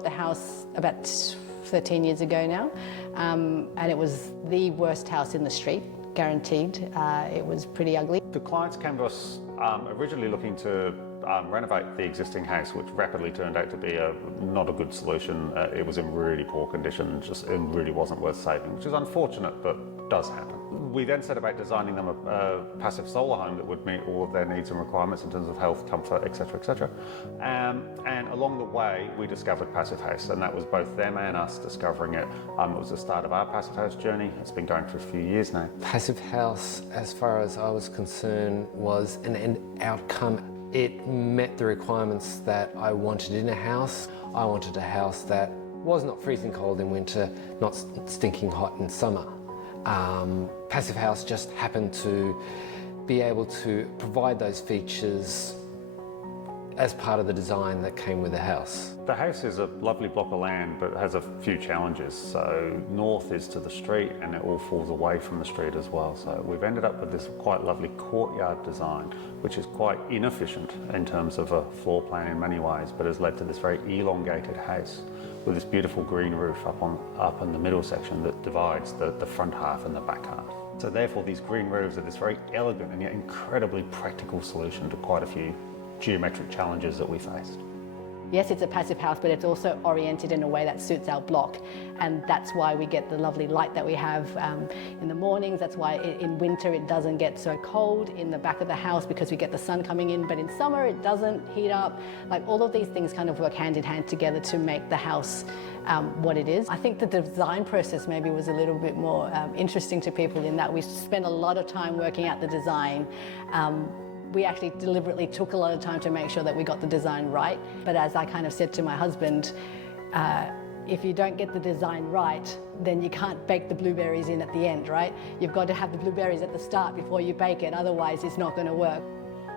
bought the house about 13 years ago now, and it was the worst house in the street, guaranteed. It was pretty ugly. The clients came to us originally looking to renovate the existing house, which rapidly turned out to be not a good solution. It was in really poor condition, it really wasn't worth saving, which is unfortunate, but does happen. We then set about designing them a passive solar home that would meet all of their needs and requirements in terms of health, comfort, etc., etc. And along the way, we discovered PassivHouse, and that was both them and us discovering it. It was the start of our PassivHouse journey. It's been going for a few years now. PassivHouse, as far as I was concerned, was an end outcome. It met the requirements that I wanted in a house. I wanted a house that was not freezing cold in winter, not stinking hot in summer. PassivHouse just happened to be able to provide those features as part of the design that came with the house. The house is a lovely block of land, but has a few challenges. So north is to the street, and it all falls away from the street as well. So we've ended up with this quite lovely courtyard design, which is quite inefficient in terms of a floor plan in many ways, but has led to this very elongated house with this beautiful green roof up in the middle section that divides the front half and the back half. So therefore these green roofs are this very elegant and yet incredibly practical solution to quite a few geometric challenges that we faced. Yes, it's a passive house, but it's also oriented in a way that suits our block, and that's why we get the lovely light that we have in the mornings. That's why in winter it doesn't get so cold in the back of the house because we get the sun coming in, but in summer it doesn't heat up. Like, all of these things kind of work hand in hand together to make the house what it is. I think the design process maybe was a little bit more interesting to people in that we spent a lot of time working out the design. We actually deliberately took a lot of time to make sure that we got the design right. But as I kind of said to my husband, if you don't get the design right, then you can't bake the blueberries in at the end, right? You've got to have the blueberries at the start before you bake it, otherwise it's not going to work.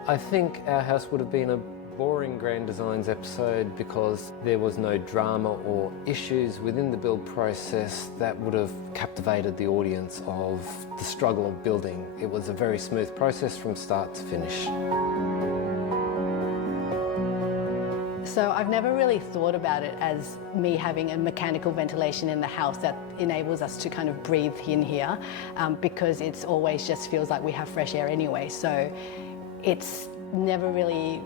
I think our house would have been a boring Grand Designs episode because there was no drama or issues within the build process that would have captivated the audience of the struggle of building. It was a very smooth process from start to finish. So I've never really thought about it as me having a mechanical ventilation in the house that enables us to kind of breathe in here, because it's always just feels like we have fresh air anyway. So it's never really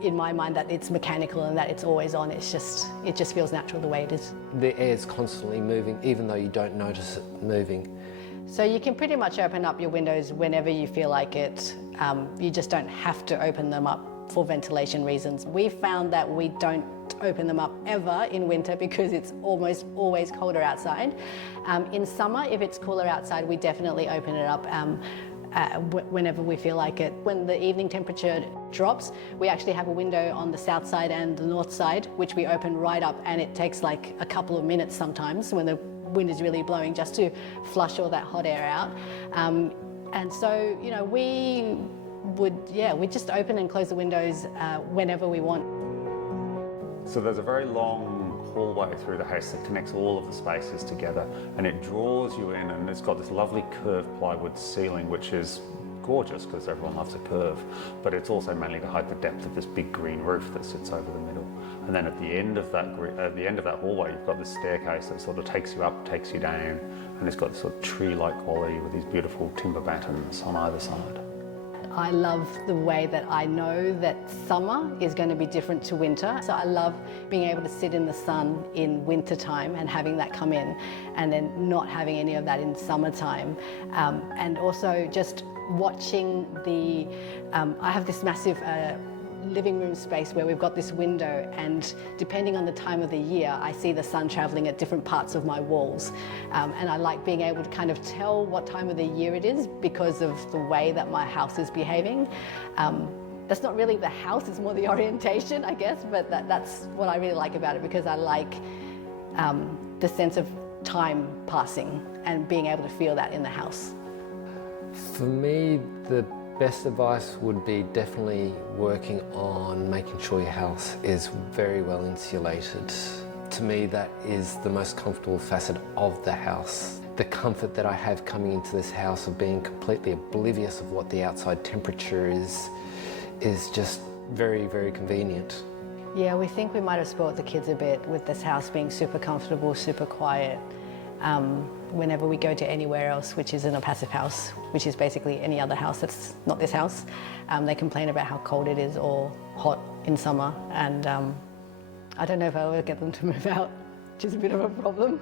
in my mind that it's mechanical and that it's always on. It just feels natural the way it is. The air's constantly moving, even though you don't notice it moving. So you can pretty much open up your windows whenever you feel like it. You just don't have to open them up for ventilation reasons. We found that we don't open them up ever in winter because it's almost always colder outside. In summer, if it's cooler outside, we definitely open it up whenever we feel like it. When the evening temperature drops, we actually have a window on the south side and the north side, which we open right up, and it takes like a couple of minutes sometimes when the wind is really blowing just to flush all that hot air out. And so, you know, we just open and close the windows whenever we want. So there's a very long hallway through the house that connects all of the spaces together, and it draws you in, and it's got this lovely curved plywood ceiling, which is gorgeous because everyone loves a curve, but it's also mainly to hide the depth of this big green roof that sits over the middle. And then at the end of that hallway, you've got this staircase that sort of takes you up, takes you down, and it's got this sort of tree-like quality with these beautiful timber battens on either side. I love the way that I know that summer is going to be different to winter. So I love being able to sit in the sun in winter time and having that come in, and then not having any of that in summertime. And also just watching I have this massive living room space where we've got this window, and depending on the time of the year, I see the sun traveling at different parts of my walls. And I like being able to kind of tell what time of the year it is because of the way that my house is behaving. That's not really the house, it's more the orientation, I guess, but that's what I really like about it, because I like the sense of time passing and being able to feel that in the house. For me, the best advice would be definitely working on making sure your house is very well insulated. To me, that is the most comfortable facet of the house. The comfort that I have coming into this house of being completely oblivious of what the outside temperature is just very, very convenient. Yeah, we think we might have spoilt the kids a bit with this house being super comfortable, super quiet. Whenever we go to anywhere else, which is in a passive house, which is basically any other house that's not this house, they complain about how cold it is or hot in summer, and I don't know if I'll ever get them to move out, which is a bit of a problem.